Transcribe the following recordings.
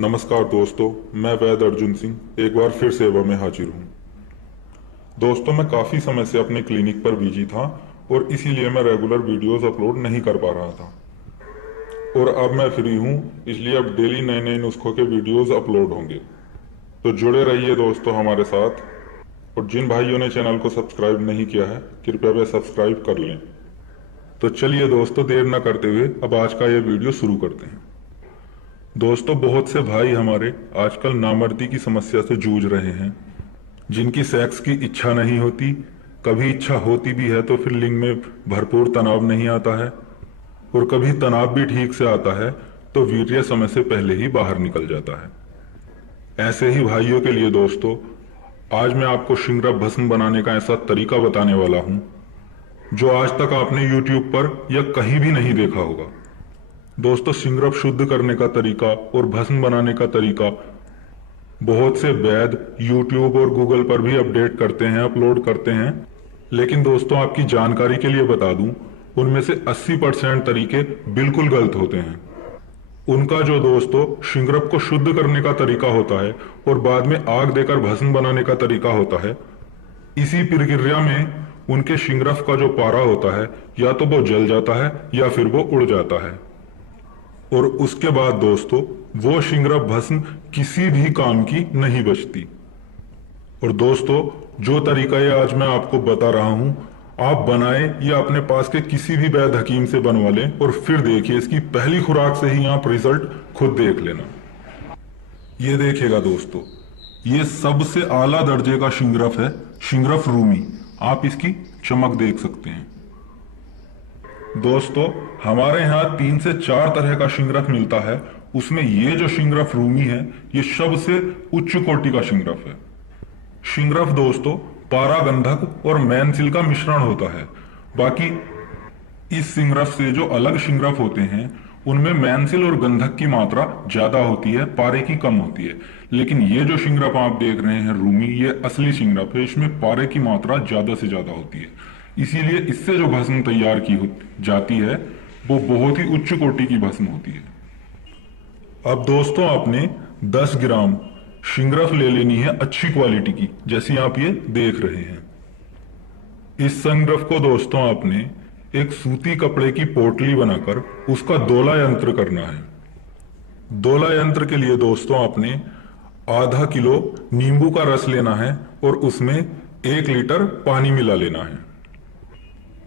नमस्कार दोस्तों, मैं वैद अर्जुन सिंह एक बार फिर सेवा में हाजिर हूँ। दोस्तों, मैं काफ़ी समय से अपने क्लिनिक पर बिजी था और इसीलिए मैं रेगुलर वीडियोस अपलोड नहीं कर पा रहा था। और अब मैं फ्री हूँ, इसलिए अब डेली नए नए नुस्खों के वीडियोस अपलोड होंगे। तो जुड़े रहिए दोस्तों हमारे साथ। और जिन भाइयों ने चैनल को सब्सक्राइब नहीं किया है, कृपया वे सब्सक्राइब कर लें। तो चलिए दोस्तों, देर न करते हुए अब आज का ये वीडियो शुरू करते हैं। दोस्तों, बहुत से भाई हमारे आजकल नामर्दी की समस्या से जूझ रहे हैं, जिनकी सेक्स की इच्छा नहीं होती, कभी इच्छा होती भी है तो फिर लिंग में भरपूर तनाव नहीं आता है, और कभी तनाव भी ठीक से आता है तो वीर्य समय से पहले ही बाहर निकल जाता है। ऐसे ही भाइयों के लिए दोस्तों, आज मैं आपको शिंगरफ भस्म बनाने का ऐसा तरीका बताने वाला हूं जो आज तक आपने YouTube पर या कहीं भी नहीं देखा होगा। दोस्तों, शिंगरफ शुद्ध करने का तरीका और भस्म बनाने का तरीका बहुत से वैद यूट्यूब और गूगल पर भी अपडेट करते हैं, अपलोड करते हैं। लेकिन दोस्तों, आपकी जानकारी के लिए बता दूं, उनमें से 80% तरीके बिल्कुल गलत होते हैं। उनका जो दोस्तों शिंगरफ को शुद्ध करने का तरीका होता है और बाद में आग देकर भस्म बनाने का तरीका होता है, इसी प्रक्रिया में उनके शिंगरफ का जो पारा होता है या तो वो जल जाता है या फिर वो उड़ जाता है। और उसके बाद दोस्तों वो शिंगरफ भस्म किसी भी काम की नहीं बचती। और दोस्तों, जो तरीका ये आज मैं आपको बता रहा हूं, आप बनाएं या अपने पास के किसी भी वैद्य हकीम से बनवा लें और फिर देखिए, इसकी पहली खुराक से ही आप रिजल्ट खुद देख लेना। ये देखिएगा दोस्तों, ये सबसे आला दर्जे का शिंगरफ है, शिंगरफ रूमी। आप इसकी चमक देख सकते हैं। दोस्तों, हमारे यहाँ 3 से 4 तरह का शिंगरफ मिलता है। उसमें ये जो शिंगरफ रूमी है, ये सबसे उच्च कोटि का शिंगरफ है। शिंगरफ दोस्तों पारा गंधक और मैनसिल का मिश्रण होता है। बाकी इस शिंगरफ से जो अलग शिंगरफ होते हैं, उनमें मैनसिल और गंधक की मात्रा ज्यादा होती है, पारे की कम होती है। लेकिन ये जो शिंगरफ आप देख रहे हैं रूमी, ये असली शिंगरफ है। इसमें पारे की मात्रा ज्यादा से ज्यादा होती है। इसीलिए इससे जो भस्म तैयार की जाती है वो बहुत ही उच्च कोटि की भस्म होती है। अब दोस्तों, आपने 10 ग्राम शिंगरफ ले लेनी है अच्छी क्वालिटी की, जैसी आप ये देख रहे हैं। इस शिंगरफ को दोस्तों आपने एक सूती कपड़े की पोटली बनाकर उसका दोला यंत्र करना है। दोला यंत्र के लिए दोस्तों आपने आधा किलो नींबू का रस लेना है और उसमें 1 लीटर पानी मिला लेना है।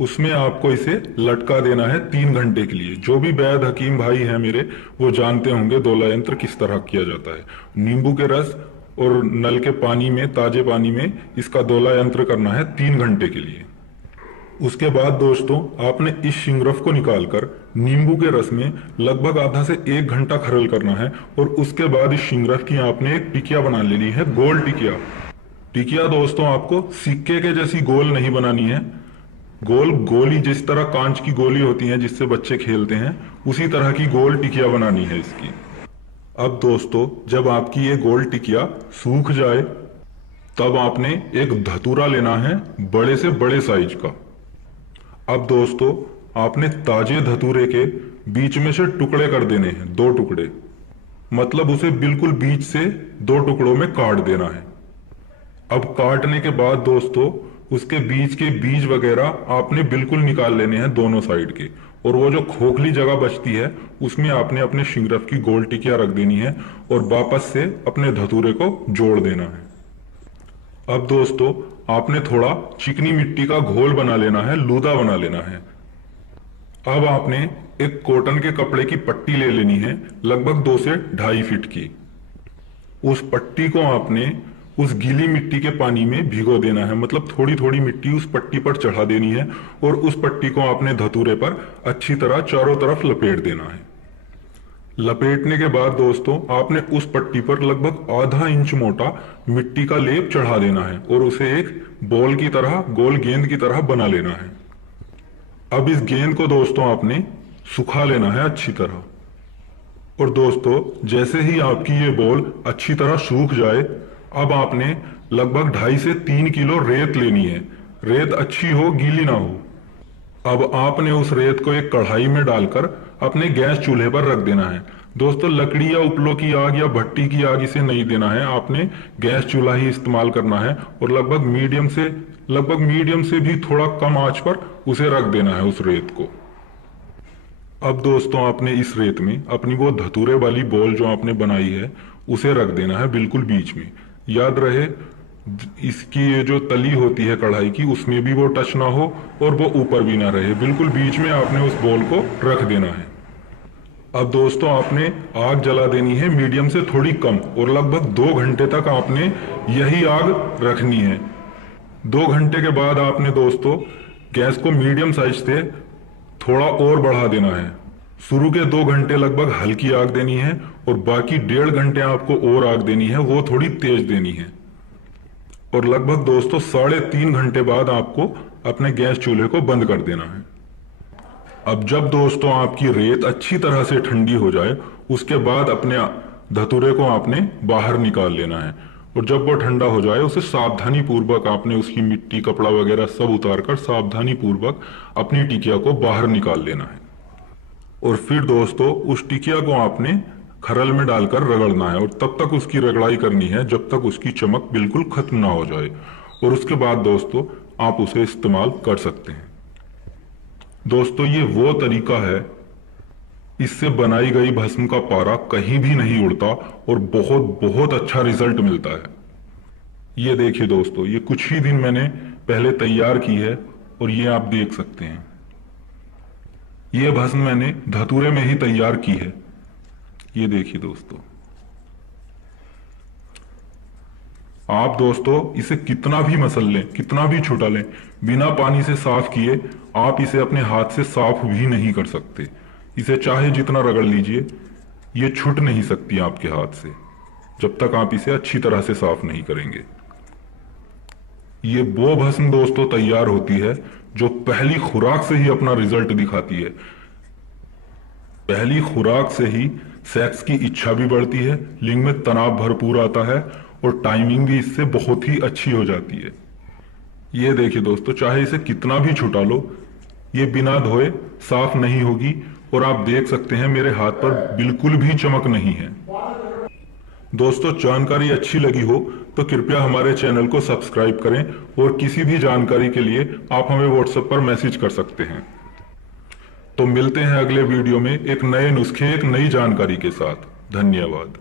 उसमें आपको इसे लटका देना है 3 घंटे के लिए। जो भी वैद्य हकीम भाई हैं मेरे, वो जानते होंगे दोला यंत्र किस तरह किया जाता है। नींबू के रस और नल के पानी में, ताजे पानी में इसका दोला यंत्र करना है 3 घंटे के लिए। उसके बाद दोस्तों आपने इस शिंगरफ को निकालकर नींबू के रस में लगभग आधा से 1 घंटा खरल करना है। और उसके बाद इस शिंगरफ की आपने एक टिकिया बना लेनी है, गोल टिकिया। टिकिया दोस्तों आपको सिक्के के जैसी गोल नहीं बनानी है, गोल गोली, जिस तरह कांच की गोली होती है जिससे बच्चे खेलते हैं, उसी तरह की गोल टिकिया बनानी है इसकी। अब दोस्तों, जब आपकी ये गोल टिकिया सूख जाए, तब आपने एक धतूरा लेना है बड़े से बड़े साइज का। अब दोस्तों आपने ताजे धतूरे के बीच में से टुकड़े कर देने हैं, 2 टुकड़े, मतलब उसे बिल्कुल बीच से 2 टुकड़ों में काट देना है। अब काटने के बाद दोस्तों उसके बीच के बीज वगैरह आपने बिल्कुल निकाल लेने हैं दोनों साइड के। और वो जो खोखली जगह बचती है उसमें आपने अपने शिंगरफ की गोल टिकिया रख देनी है और वापस से अपने धतूरे को जोड़ देना है। अब दोस्तों आपने थोड़ा चिकनी मिट्टी का घोल बना लेना है, लूदा बना लेना है। अब आपने एक कॉटन के कपड़े की पट्टी ले लेनी है, लगभग 2 से 2.5 फीट की। उस पट्टी को आपने उस गीली मिट्टी के पानी में भिगो देना है, मतलब थोड़ी थोड़ी मिट्टी उस पट्टी पर चढ़ा देनी है। और उस पट्टी को आपने धतूरे पर अच्छी तरह चारों तरफ लपेट देना है। लपेटने के बाद दोस्तों आपने उस पट्टी पर लगभग आधा इंच मोटा मिट्टी का लेप चढ़ा देना है और उसे एक बॉल की तरह, गोल गेंद की तरह बना लेना है। अब इस गेंद को दोस्तों आपने सुखा लेना है अच्छी तरह। और दोस्तों जैसे ही आपकी ये बॉल अच्छी तरह सूख जाए, अब आपने लगभग 2.5 से 3 किलो रेत लेनी है। रेत अच्छी हो, गीली ना हो। अब आपने उस रेत को एक कढ़ाई में डालकर अपने गैस चूल्हे पर रख देना है। दोस्तों लकड़ी या उपलों की आग या भट्टी की आग इसे नहीं देना है, आपने गैस चूल्हा ही इस्तेमाल करना है और लगभग मीडियम से भी थोड़ा कम आंच पर उसे रख देना है उस रेत को। अब दोस्तों आपने इस रेत में अपनी वो धतूरे वाली बॉल जो आपने बनाई है उसे रख देना है बिल्कुल बीच में। याद रहे इसकी ये जो तली होती है कढ़ाई की उसमें भी वो टच ना हो और वो ऊपर भी ना रहे, बिल्कुल बीच में आपने उस बॉल को रख देना है। अब दोस्तों आपने आग जला देनी है मीडियम से थोड़ी कम और लगभग 2 घंटे तक आपने यही आग रखनी है। 2 घंटे के बाद आपने दोस्तों गैस को मीडियम साइज से थोड़ा और बढ़ा देना है। शुरू के 2 घंटे लगभग हल्की आग देनी है और बाकी 1.5 घंटे आपको और आग देनी है, वो थोड़ी तेज देनी है। और लगभग दोस्तों 3.5 घंटे बाद आपको अपने गैस चूल्हे को बंद कर देना है। अब जब दोस्तों आपकी रेत अच्छी तरह से ठंडी हो जाए उसके बाद अपने धतूरे को आपने बाहर निकाल लेना है और जब वो ठंडा हो जाए उसे सावधानी पूर्वक आपने उसकी मिट्टी कपड़ा वगैरह सब उतारकर सावधानी पूर्वक अपनी टिकिया को बाहर निकाल लेना है। और फिर दोस्तों उस टिकिया को आपने खरल में डालकर रगड़ना है और तब तक उसकी रगड़ाई करनी है जब तक उसकी चमक बिल्कुल खत्म ना हो जाए और उसके बाद दोस्तों आप उसे इस्तेमाल कर सकते हैं। दोस्तों ये वो तरीका है, इससे बनाई गई भस्म का पारा कहीं भी नहीं उड़ता और बहुत बहुत अच्छा रिजल्ट मिलता है। ये देखिए दोस्तों, ये कुछ ही दिन मैंने पहले तैयार की है और ये आप देख सकते हैं। ये भस्म मैंने धतूरे में ही तैयार की है। ये देखिए दोस्तों, आप दोस्तों इसे कितना भी मसल लें, कितना भी छुटा लें, बिना पानी से साफ किए आप इसे अपने हाथ से साफ भी नहीं कर सकते। इसे चाहे जितना रगड़ लीजिए, ये छूट नहीं सकती आपके हाथ से जब तक आप इसे अच्छी तरह से साफ नहीं करेंगे। ये वो भस्म दोस्तों तैयार होती है जो पहली खुराक से ही अपना रिजल्ट दिखाती है। पहली खुराक से ही सेक्स की इच्छा भी बढ़ती है, लिंग में तनाव भरपूर आता है और टाइमिंग भी इससे बहुत ही अच्छी हो जाती है। ये देखिए दोस्तों, चाहे इसे कितना भी छुटा लो, ये बिना धोए साफ नहीं होगी और आप देख सकते हैं मेरे हाथ पर बिल्कुल भी चमक नहीं है। दोस्तों जानकारी अच्छी लगी हो तो कृपया हमारे चैनल को सब्सक्राइब करें और किसी भी जानकारी के लिए आप हमें व्हाट्सएप पर मैसेज कर सकते हैं। तो मिलते हैं अगले वीडियो में एक नए नुस्खे, एक नई जानकारी के साथ। धन्यवाद।